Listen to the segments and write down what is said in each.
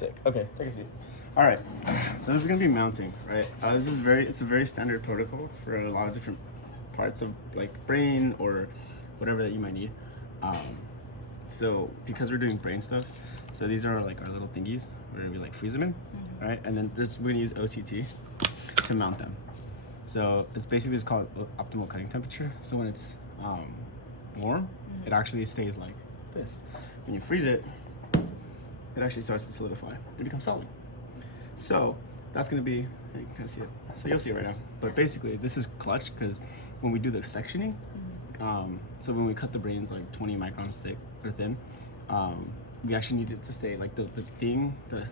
Sick. Okay, take a seat. All right, so this is gonna be mounting, right? It's a very standard protocol for a lot of different parts of like brain or whatever that you might need. So because we're doing brain stuff, so these are like our little thingies where we like freeze them in, right? And then we're gonna use OCT to mount them. So it's basically just called optimal cutting temperature. So when it's warm, it actually stays like this. When you freeze it, it actually starts to solidify. It becomes solid. So that's gonna be, you can see it. So you'll see it right now. But basically, this is clutch because when we do the sectioning, so when we cut the brains like 20 microns thick or thin, we actually need it to stay like the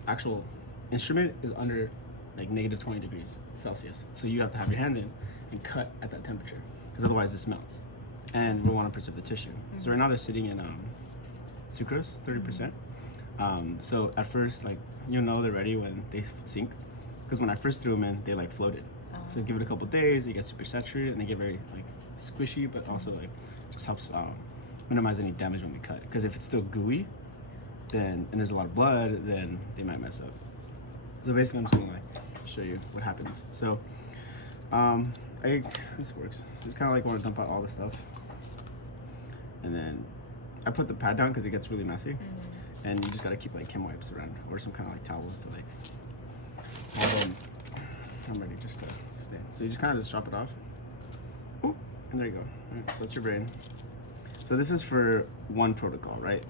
actual instrument is under like negative 20 degrees Celsius. So you have to have your hands in and cut at that temperature because otherwise this melts. And we want to preserve the tissue. So right now they're sitting in sucrose, 30%. So at first, like, you'll know they're ready when they sink, because when I first threw them in, they like floated. So give it a couple days, they get super saturated and they get very like squishy, but also like just helps minimize any damage when we cut. Because if it's still gooey, then and there's a lot of blood, then they might mess up. So basically, I'm just gonna like show you what happens. So this works. Just kind of like want to dump out all the stuff, and then I put the pad down because it gets really messy. And you just gotta keep like chem wipes around or some kind of like towels to like hold them. I'm ready just to stay. So you just kind of just drop it off. Ooh, and there you go. All right, so that's your brain. So this is for one protocol, right?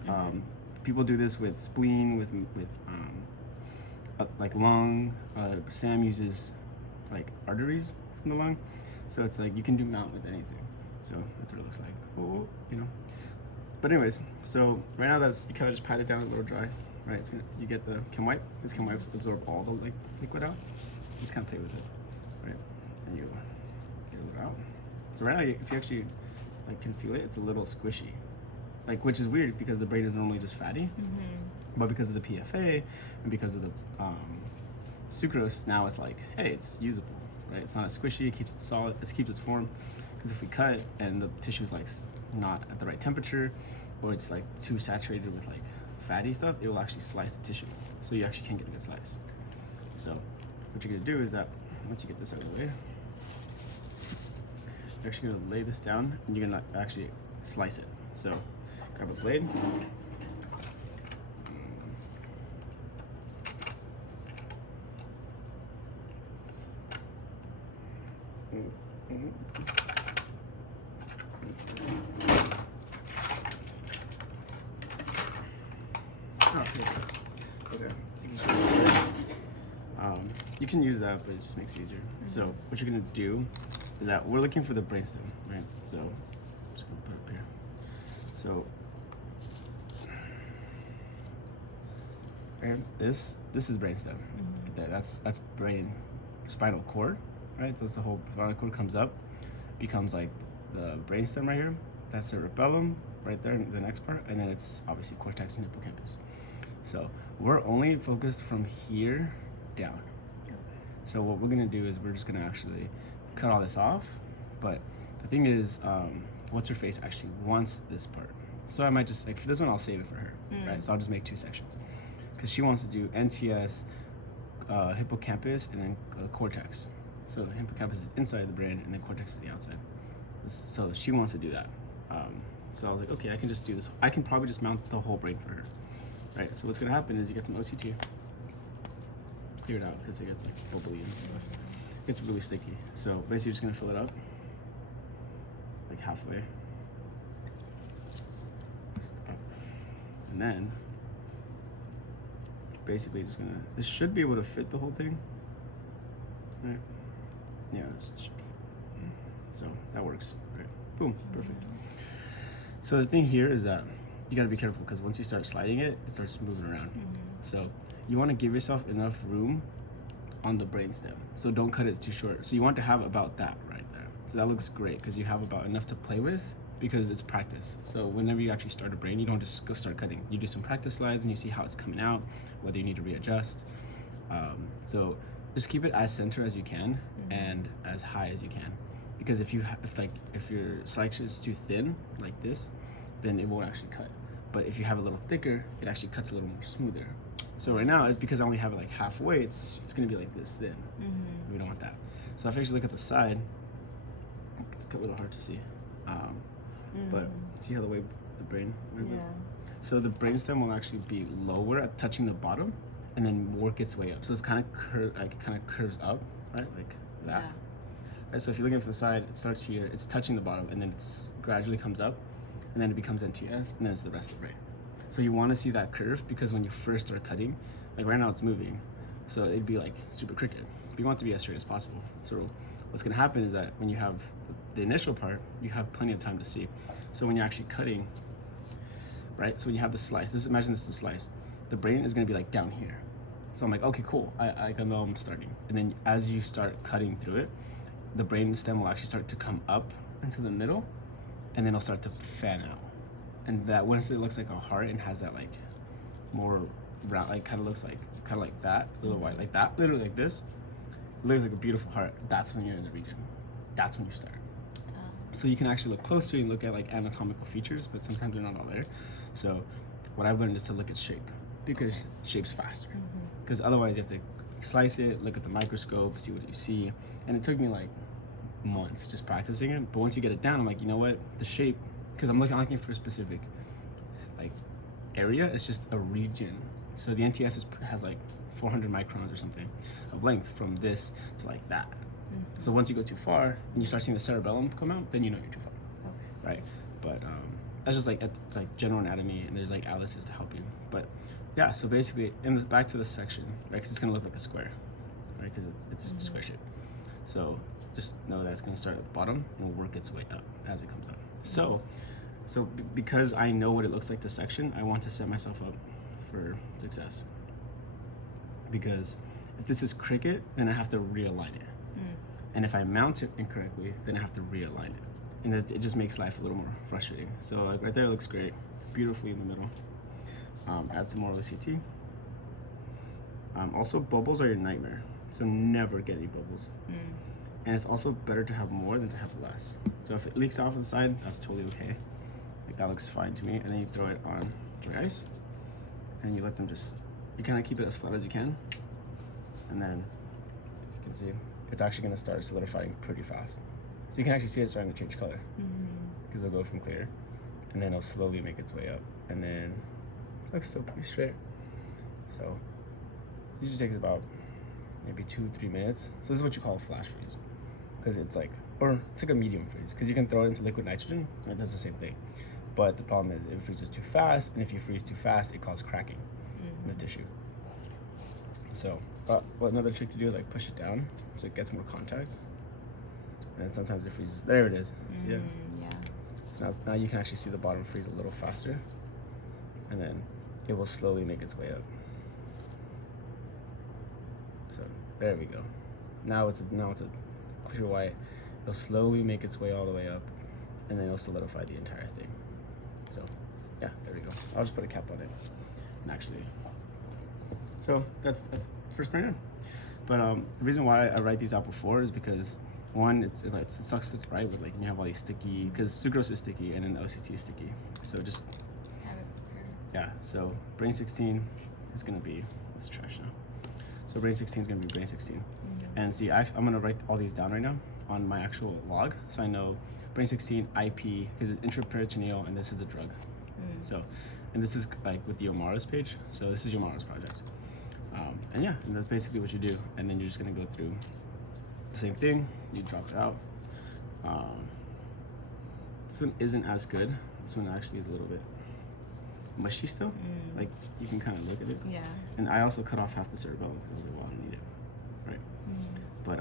People do this with spleen, with like lung. Sam uses like arteries from the lung. So it's like you can do mount with anything. So that's what it looks like. Oh, you know. But anyways, so right now you kind of just pat it down a little dry, right? You get the chem wipe. This chem wipes absorb all the like liquid out. Just kind of play with it, right? And you get it out. So right now, if you actually like can feel it, it's a little squishy, like, which is weird because the brain is normally just fatty, but because of the PFA and because of the sucrose, now it's like, hey, it's usable, right? It's not as squishy. It keeps it solid. It keeps its form. Because if we cut and the tissue is like not at the right temperature, or it's like too saturated with like fatty stuff, it will actually slice the tissue. So you actually can't get a good slice. So what you're gonna do is that once you get this out of the way, you're actually gonna lay this down and you're gonna actually slice it. So grab a blade. Okay. You can use that, but it just makes it easier. So what you're gonna do is that we're looking for the brainstem, right? So I'm just gonna put it up here. So right, this is brainstem. Right there. That's brain, spinal cord, right? That's the whole spinal cord comes up, becomes like the brainstem right here. That's the cerebellum right there, the next part, and then it's obviously cortex and hippocampus. So we're only focused from here down. So what we're gonna do is we're just gonna actually cut all this off. But the thing is, what's her face actually wants this part. So I might just like for this one I'll save it for her, right? So I'll just make 2 sections because she wants to do NTS, hippocampus, and then cortex. So hippocampus is inside the brain, and then cortex is the outside. So she wants to do that. So I was like, okay, I can just do this. I can probably just mount the whole brain for her. Right, so what's gonna happen is you get some OCT. Clear it out because it gets like bubbly and stuff. It's really sticky. So basically, you're just gonna fill it up, like halfway, and then basically just gonna. This should be able to fit the whole thing, right? Yeah, this should. So that works. Right. Boom. Perfect. So the thing here is that you gotta be careful because once you start sliding it, it starts moving around. So you wanna give yourself enough room on the brainstem. So don't cut it too short. So you want to have about that right there. So that looks great because you have about enough to play with because it's practice. So whenever you actually start a brain, you don't just go start cutting. You do some practice slides and you see how it's coming out, whether you need to readjust. So just keep it as center as you can and as high as you can. Because if your slice is too thin like this, then it won't actually cut. But if you have a little thicker, it actually cuts a little more smoother. So right now, it's because I only have it like halfway, it's gonna be like this thin. We don't want that. So if I actually look at the side, it's a little hard to see. But see how the way the brain lines up? So the brainstem will actually be lower at touching the bottom, and then work its way up. So it's kind of curves up, right, like that. Yeah. Right. So if you're looking from the side, it starts here, it's touching the bottom, and then it's gradually comes up, and then it becomes NTS, and then it's the rest of the brain. So you want to see that curve because when you first start cutting, like right now it's moving, so it'd be like super crooked. But you want it to be as straight as possible. So what's gonna happen is that when you have the initial part, you have plenty of time to see. So when you're actually cutting, right? So when you have the slice, imagine this is a slice. The brain is gonna be like down here. So I'm like, okay, cool. I know I'm starting. And then as you start cutting through it, the brain stem will actually start to come up into the middle, and then it'll start to fan out. And that once it looks like a heart and has that like more round, like kind of like that, a little white, like that, literally like this, it looks like a beautiful heart. That's when you're in the region. That's when you start. So you can actually look closer and look at like anatomical features, but sometimes they're not all there. So what I've learned is to look at shape, because shape's faster. Because otherwise you have to slice it, look at the microscope, see what you see. And it took me like months just practicing it. But once you get it down, I'm like, you know what? The shape, because I'm looking for a specific like area. It's just a region. So the NTS has like 400 microns or something of length from this to like that. So once you go too far and you start seeing the cerebellum come out, then you know you're too far, right? But that's just like general anatomy, and there's like atlases to help you. But yeah, so basically, back to the section, right? Because it's gonna look like a square, right? Because it's a square shape. So just know that it's gonna start at the bottom and will work its way up as it comes up. So because I know what it looks like to section, I want to set myself up for success. Because if this is cricket, then I have to realign it. And if I mount it incorrectly, then I have to realign it. And it just makes life a little more frustrating. So like right there, it looks great, beautifully in the middle. Add some more OCT. Also, bubbles are your nightmare. So never get any bubbles. And it's also better to have more than to have less. So if it leaks off on the side, that's totally okay. Like that looks fine to me. And then you throw it on dry ice, and you let them you kind of keep it as flat as you can. And then, if you can see, it's actually going to start solidifying pretty fast. So you can actually see it starting to change color, because it'll go from clear, and then it'll slowly make its way up, and then it looks still pretty straight. So it usually takes about maybe 2-3 minutes. So this is what you call a flash freeze, because it's like a medium freeze, because you can throw it into liquid nitrogen and it does the same thing. But the problem is it freezes too fast, and if you freeze too fast, it causes cracking in the tissue. So what another trick to do is like push it down so it gets more contact, and then sometimes it freezes. There it is. See it? Yeah. So now you can actually see the bottom freeze a little faster, and then it will slowly make its way up. So there we go. Now it's a clear white. It'll slowly make its way all the way up, and then it'll solidify the entire thing. So yeah, there we go. I'll just put a cap on it. And actually, so that's first brain. But the reason why I write these out before is because one, it sucks to write with, like, you have all these sticky, because sucrose is sticky and then the OCT is sticky. So just yeah. So brain 16 is gonna be, it's trash now. So brain 16 is gonna be brain 16. And see, I'm gonna write all these down right now on my actual log, so I know brain 16 IP, because it's intraperitoneal, and this is the drug. So, and this is like with the Omara's page. So this is Omara's project. And yeah, and that's basically what you do. And then you're just gonna go through the same thing. You drop it out. This one isn't as good. This one actually is a little bit mushy still. Like you can kind of look at it. Yeah. And I also cut off half the cerebellum because I was like, well, I don't need it, right? But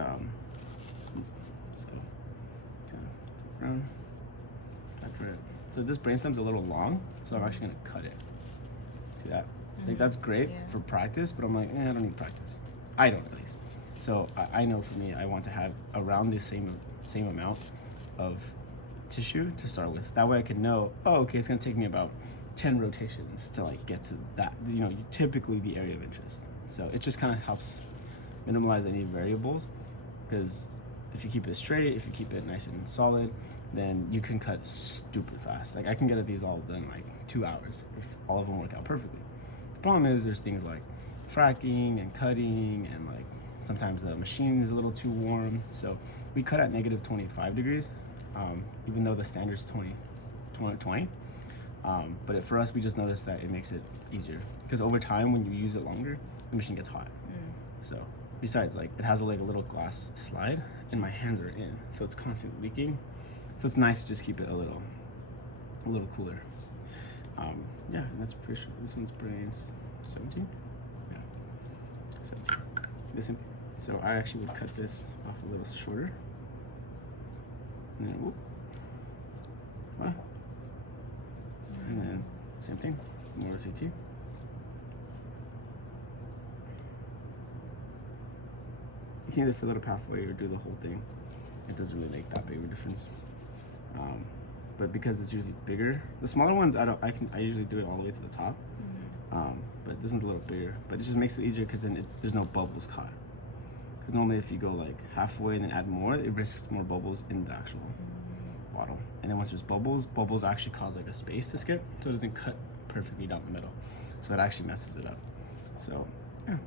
so kind of flip around. After it. So this brainstem's a little long, so I'm actually gonna cut it. See that? So like, that's great for practice, but I'm like, I don't need practice. I don't, at least. So I know for me, I want to have around the same amount of tissue to start with. That way I can know, oh, okay, it's gonna take me about 10 rotations to like get to that, typically the area of interest. So it just kind of helps minimize any variables, because if you keep it straight, if you keep it nice and solid, then you can cut stupid fast. Like I can get these all done in like 2 hours if all of them work out perfectly. The problem is there's things like fracking and cutting, and like sometimes the machine is a little too warm. So we cut at negative 25 degrees, even though the standard's 20. But for us, we just noticed that it makes it easier because over time, when you use it longer, the machine gets hot. So besides, like it has like a little glass slide, and my hands are in, so it's constantly leaking. So it's nice to just keep it a little cooler. Yeah, and that's pretty sure. This one's brains 17. Yeah, 17. This one. So I actually would cut this off a little shorter. And then whoop. Wow. And then same thing, more CT. You can either fill it up halfway or do the whole thing. It doesn't really make that big of a difference. But because it's usually bigger, the smaller ones I usually do it all the way to the top. But this one's a little bigger. But it just makes it easier because then there's no bubbles caught. Because normally if you go like halfway and then add more, it risks more bubbles in the actual bottle. And then once there's bubbles actually cause like a space to skip, so it doesn't cut perfectly down the middle. So it actually messes it up. So yeah,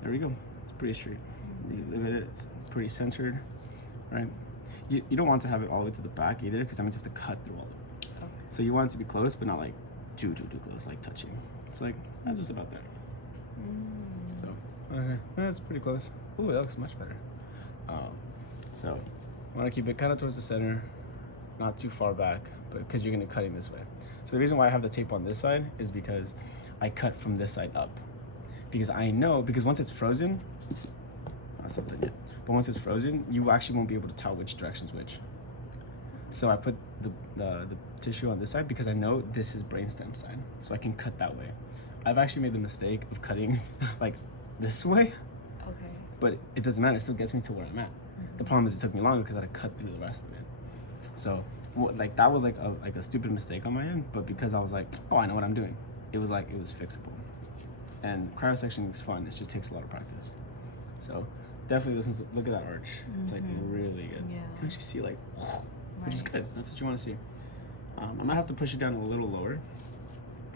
there we go. It's pretty straight. You look at it, it's pretty centered, right? You don't want to have it all the way to the back either, because that means you have to cut through all of it. Okay. So you want it to be close, but not like too close, like touching. It's like that's just about there. So okay, that's pretty close. Ooh, that looks much better. So I want to keep it kind of towards the center, not too far back, but because you're gonna be cutting this way. So the reason why I have the tape on this side is because I cut from this side up, because I know once it's frozen, that's not done yet. But once it's frozen, you actually won't be able to tell which direction's which. So I put the tissue on this side because I know this is brainstem side, so I can cut that way. I've actually made the mistake of cutting like this way. Okay. But it doesn't matter, it still gets me to where I'm at. The problem is it took me longer because I had to cut through the rest of it. So like that was like a stupid mistake on my end, but because I was like, oh, I know what I'm doing, it was fixable. And cyosectioning is fun, it just takes a lot of practice. So definitely look at that arch. It's like really good. Yeah. You can actually see like, which is good. That's what you want to see. I might have to push it down a little lower.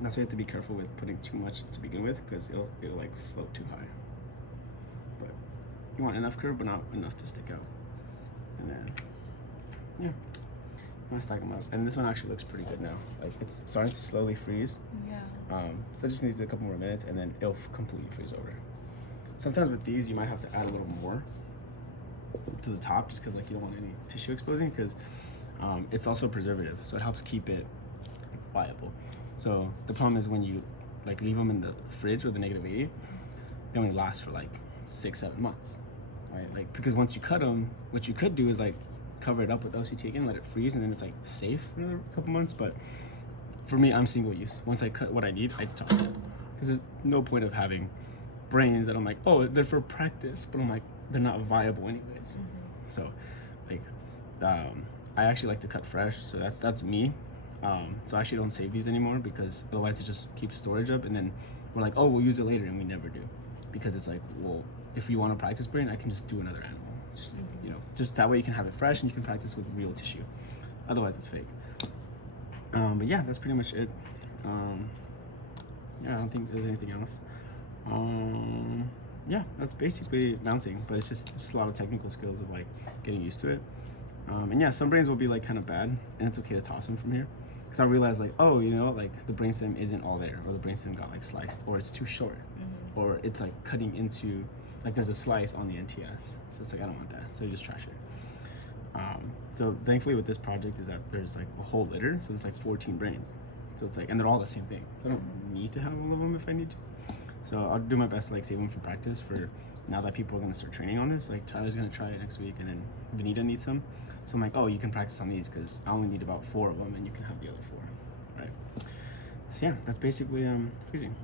That's why you have to be careful with putting too much to begin with, because it'll like float too high. But you want enough curve, but not enough to stick out. And then, yeah, I'm gonna stack them up. And this one actually looks pretty good now. Like it's starting to slowly freeze. Yeah. So it just needs a couple more minutes, and then it'll completely freeze over. Sometimes with these, you might have to add a little more to the top, just because like you don't want any tissue exposing, because it's also preservative, so it helps keep it viable. So the problem is when you like leave them in the fridge with the -80, they only last for like 6-7 months, right? Like because once you cut them, what you could do is like cover it up with OCT again, let it freeze, and then it's like safe for another couple months. But for me, I'm single use. Once I cut what I need, I toss it, because there's no point of having brains that I'm like, oh, they're for practice, but I'm like, they're not viable anyways. So like I actually like to cut fresh, so that's me. So I actually don't save these anymore, because otherwise it just keeps storage up, and then we're like, oh, we'll use it later, and we never do, because it's like, well, if you want to practice brain, I can just do another animal, just just that way you can have it fresh and you can practice with real tissue. Otherwise it's fake. But yeah, that's pretty much it. Yeah, I don't think there's anything else. Yeah, that's basically mounting, but it's just a lot of technical skills of like getting used to it. And yeah, some brains will be like kind of bad, and it's okay to toss them from here, because I realized like, oh, like the brainstem isn't all there, or the brainstem got like sliced, or it's too short, or it's like cutting into, like there's a slice on the NTS, so it's like I don't want that, so you just trash it. So thankfully with this project is that there's like a whole litter, so there's like 14 brains, so it's like, and they're all the same thing, so I don't need to have all of them if I need to. So I'll do my best to like save them for practice for now that people are gonna start training on this. Like Tyler's gonna try it next week, and then Benita needs some. So I'm like, oh, you can practice on these because I only need about 4 of them, and you can have the other 4, right? So yeah, that's basically freezing.